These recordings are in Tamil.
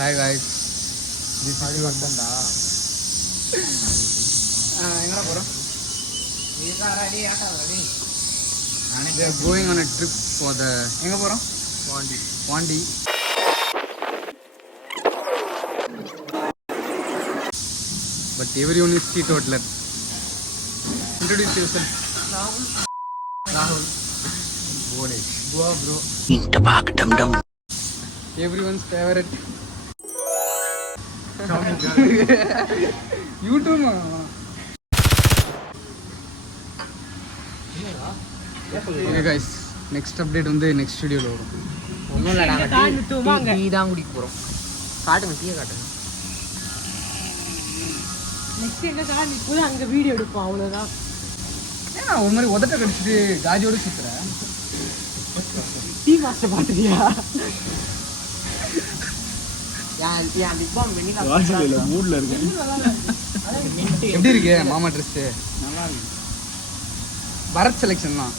Hi guys. This is வந்தா எங்கடா போறோம்? We are going on a trip for the எங்க போறோம்? Pondi. But everyone is teetotaler. Introduce yourself. Rahul. Bonesh. Goa bro. Everyone's favorite. You too, man. Okay guys, next update வந்து next video ல வரும். ஒண்ணும் இல்ல நாங்க டீ தான் குடிக்க போறோம். காட்டுங்க டீ காட்டுங்க. நெக்ஸ்ட் எங்க காணி போய் அங்க வீடியோ எடுப்போம் அவ்வளவுதான். ஏன்னா ஒரு மாதிரி உதட்ட கடிச்சிட்டு காஜோட சுத்துற. டீ மாஸ்டர் பாத்துறியா? யா பிக் பாம் வெண்ணிலா வாட்ஸ்அப்ல மூட்ல இருக்கேன். எப்படி இருக்கு மாமா Dress? நல்லா இருக்கு. பரத் செலக்ஷன் தான்.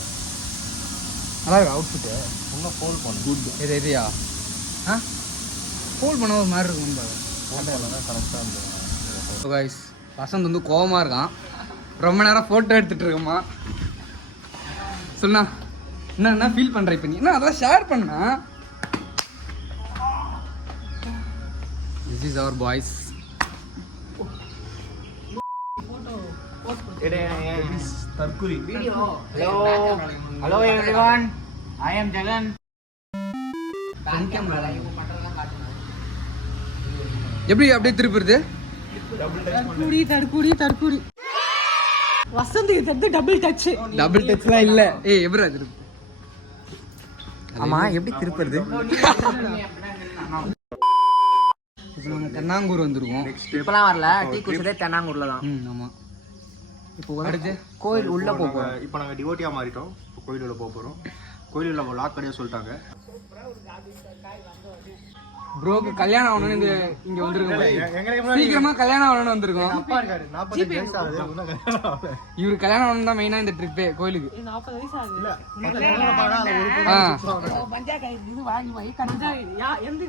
நல்லா இருக்கு அவுட்ஃபிட். உங்க ஃபோல் பண்ணு. குட். இதையா? ஃபோல் பண்ண ஒரு மாதிரி இருக்கும் பாரு. ஃபோட்டோல தான் கரெக்ட்டா இருந்தது. So guys, வசந்த் வந்து கோவமா இருக்கான். ரொம்ப நேரம் போட்டோ எடுத்துட்டு இருக்கமா. சொன்னா என்ன ஃபீல் பண்ற இப்ப நீ? என்ன அதெல்லாம் ஷேர் பண்ணா? This is our boys. தர்க்குரி video. Hello everyone. I am Jagan. பேன் கேமரா லைவ் பண்றதெல்லாம் காட்டுங்க. எப்படி அப்படியே திருப்பிடுது? தடுக்குடி வசந்த் இது டபுள் டச். டபுள் டச்லாம் இல்ல. ஏய் எப்பரா திருப்பு? ஆமா எப்படி திருப்புறது? இப்போ நம்ம தென்னாங்கூர் வந்திருக்கோம். இப்பலாம் வரல. டீ குடிச்சதே தென்னாங்கூர்ல தான். ஆமா. இப்போ அடுத்து கோயில் உள்ள போறோம். இப்போ நாங்கள் டிவோட்டியா மாறிட்டோம். இப்போ கோயில் உள்ள போகிறோம். கோயில் உள்ள லாக் பண்ணியே சொல்லிட்டாங்க. ப்ரோக்கு கல்யாணம் ஆகணும்னு இங்க வந்திருக்கோம். சீக்கிரமா கல்யாணம் ஆகணும்னு வந்திருக்கோம். அப்பா இருக்காரு 40 வயசு ஆகுது. இன்னும் கல்யாணம் ஆகல. இவரு கல்யாணம் ஆகணும் தான் மெயினா இந்த ட்ரிப்பே கோயிலுக்கு. 40 வயசு ஆகுது. இல்ல பக்கத்துல பாடா அது ஒரு பஞ்சாயத்து இது வாங்கி வை கண்டா எந்த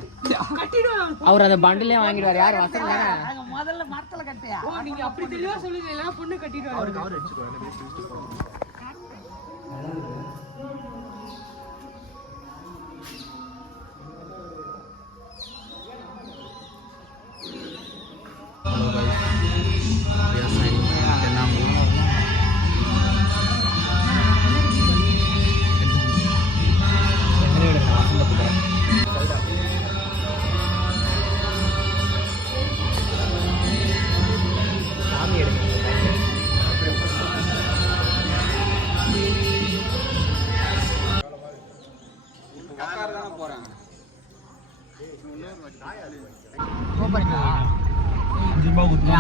கட்டிடுவாங்க. அவர் அந்த பண்டிலே வாங்கிடுவார். யார் வசந்த் தானே? நாங்க முதல்ல மரத்துல கட்டியா. ஓ நீங்க அப்படி தெளிவா சொல்லுங்க. இல்லனா பொண்ணு கட்டிடுவாங்க. கவர் வெச்சுக்கோங்க. வேஸ்ட் போறோம்.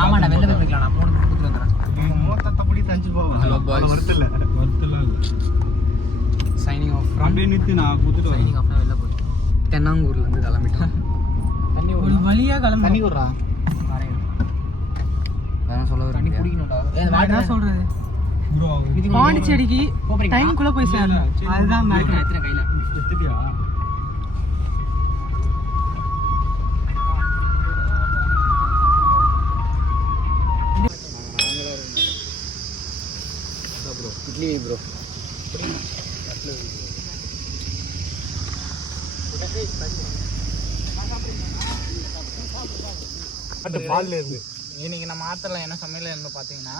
ஆமாடா வெளில போய் குடிக்கலாம். நான் 3 குடிச்சிட்டு வந்துறேன். மொத்தத்தப்படி தஞ்சு போவா. Hello boys. வரத்துல சைனிங் ஆஃப் ஃப்ரம் அப்படியே நித்து நான் குத்துட்டு சைனிங் ஆஃப் வெளில போய். தென்னாங்கூர்ல இருந்து கிளம்பிட்டோம். தண்ணி ஒரு வழியா கிளம்பு. தண்ணி ஊர்றா. வேற சொல்ல தண்ணி வரீங்க. குடிக்கணும்டா. என்ன சொல்றது? ப்ரோ பாண்டிச்சேரிக்கு டைம்க்குள்ள போய் சேரணும். அதுதான் மேட்டர். எத்தனை கையில எடுத்துட்டியா? இட்லி ப்ரோ. பால்ல இருந்து இன்னைக்கு நம்ம ஆத்தரில் என்ன சமையல் இருந்து பார்த்தீங்கன்னா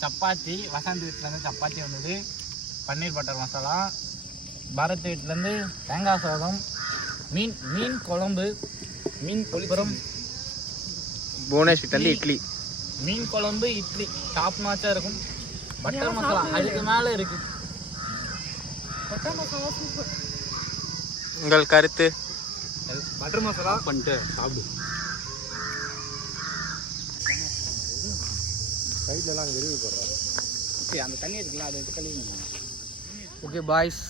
சப்பாத்தி. வசந்த் வீட்டிலேருந்து சப்பாத்தி வந்தது. பன்னீர் பட்டர் மசாலா. பாரத் வீட்டிலேருந்து தேங்காய் சாதம். மீன் குழம்பு. மீன் பொலிப்புறம். புவனேஷ் வீட்ல இட்லி. மீன் குழம்பு இட்லி டாப் நாச்சாக இருக்கும். பட்டர் மசாலா அதுக்கு மேலே இருக்கு. Butter masala super. உங்கள் கருத்து? பட்டர் மசாலா பண்ணிட்டு சாப்பிடு. சைடுல எல்லாம் வெளிய போறா. அந்த தண்ணி இருக்குல்ல அதை எடுத்து கழுவிங்க. ஓகே பாய்ஸ்,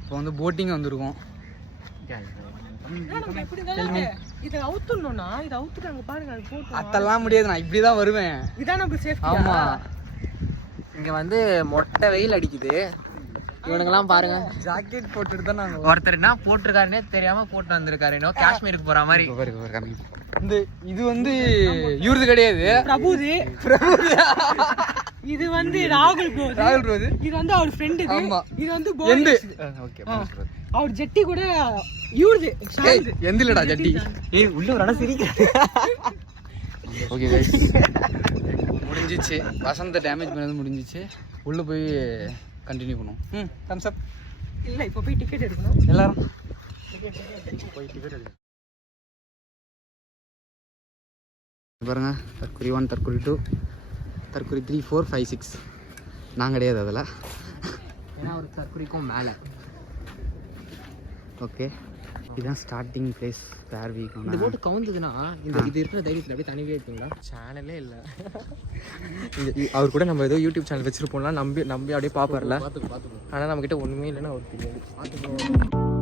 இப்போ வந்து போட்டிங் வந்திருக்கோம். இத அவுத்துறணும்னா இத அவுத்துட்டு அங்க பாருங்க அது போட்டு. அதெல்லாம் முடியாது, நான் இப்படி தான் வருவேன். இதான் நம்ம சேஃப்டி. ஆமா, இங்க வந்து மொட்டை வெயில் அடிக்குது. இவனுங்கெல்லாம் பாருங்க ஜாக்கெட் போட்டுட்டு தான் நாங்க ஒருத்தர் என்ன போட்டிருக்காருன்னே தெரியாம போட்டு வந்திருக்காரு இன்னும் காஷ்மீருக்கு போற மாதிரி இந்த இது வந்து இவரது கிடையாது பிரபுது இது வந்து ராகுல் ப்ரோ ராகுல் ப்ரோ இது வந்து அவர் ஃப்ரெண்ட் ஆமா. இது வந்து எந்து ஓகே அவர் ஜெட்டி கூட இவருது எந்த இல்லடா ஜட்டி ஏய் உள்ள ஒரு இடம் சிரிக்கிறாரு ஓகே கைஸ் முடிஞ்சிச்சு வசந்த டேமேஜ் பண்ணது முடிஞ்சிச்சு உள்ள போய் கண்டினியூ பண்ணுவோம் தம்ஸ் அப் இல்ல இப்போ போய் டிக்கெட் எடுக்கணும் எல்லாரும் பாருங்க தற்குறி 1 தற்குறி 2 தற்குறி 3 4 5 6 நான் கிடையாது அதில் ஏன்னா ஒரு தற்குறிக்கும் மேலே ஓகே இதுதான் ஸ்டார்டிங் பிளேஸ் வேர் வீக் இந்த போட்டு கவுந்ததுன்னா இந்த இது இருக்கிற தைரியத்தில் அப்படியே தனிவே இருக்குங்களா சேனலே இல்லை அவர் கூட நம்ம ஏதோ யூடியூப் சேனல் வச்சிருப்போம்லாம் நம்பி அப்படியே பார்ப்பார்ல ஆனால் நம்மக்கிட்ட ஒன்றுமே இல்லைன்னா அவர் தெரியாது பார்த்துக்கோ